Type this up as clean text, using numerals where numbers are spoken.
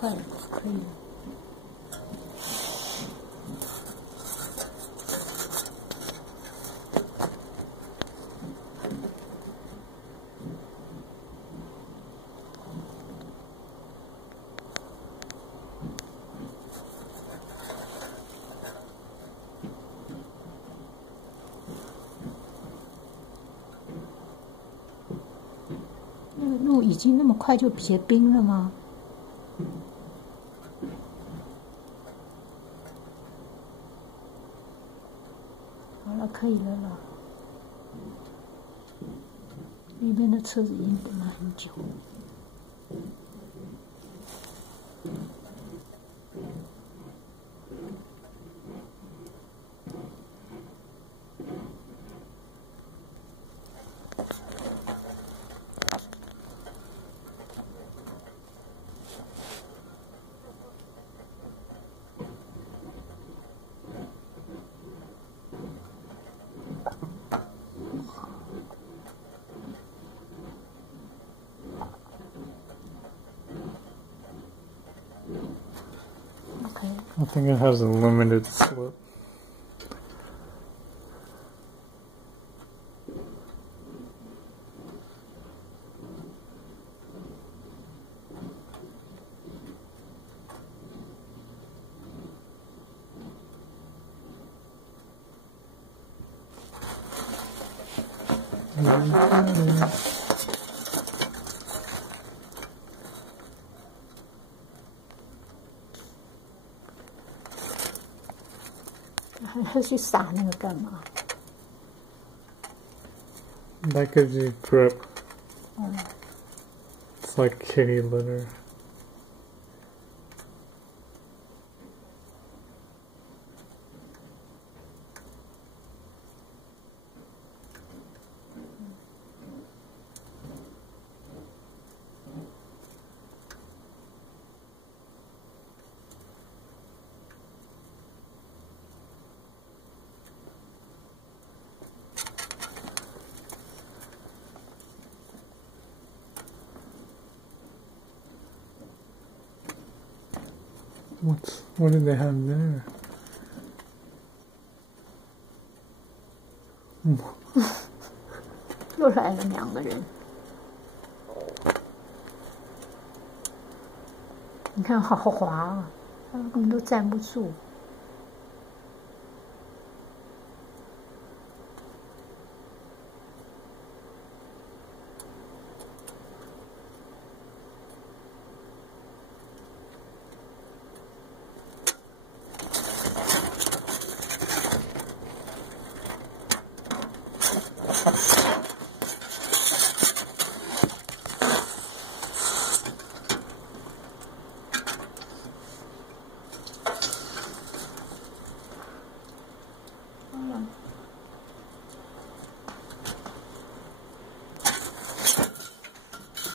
快可以了。那个路已经那么快就结冰了吗？好了，可以了啦。那边的车子已经等了很久。Okay. I think it has a limited slip.还去撒那个干嘛？ That gives you grip. It's like kitty litter. What did they have there? 又来了2个人，你看好滑啊，他们根本都站不住。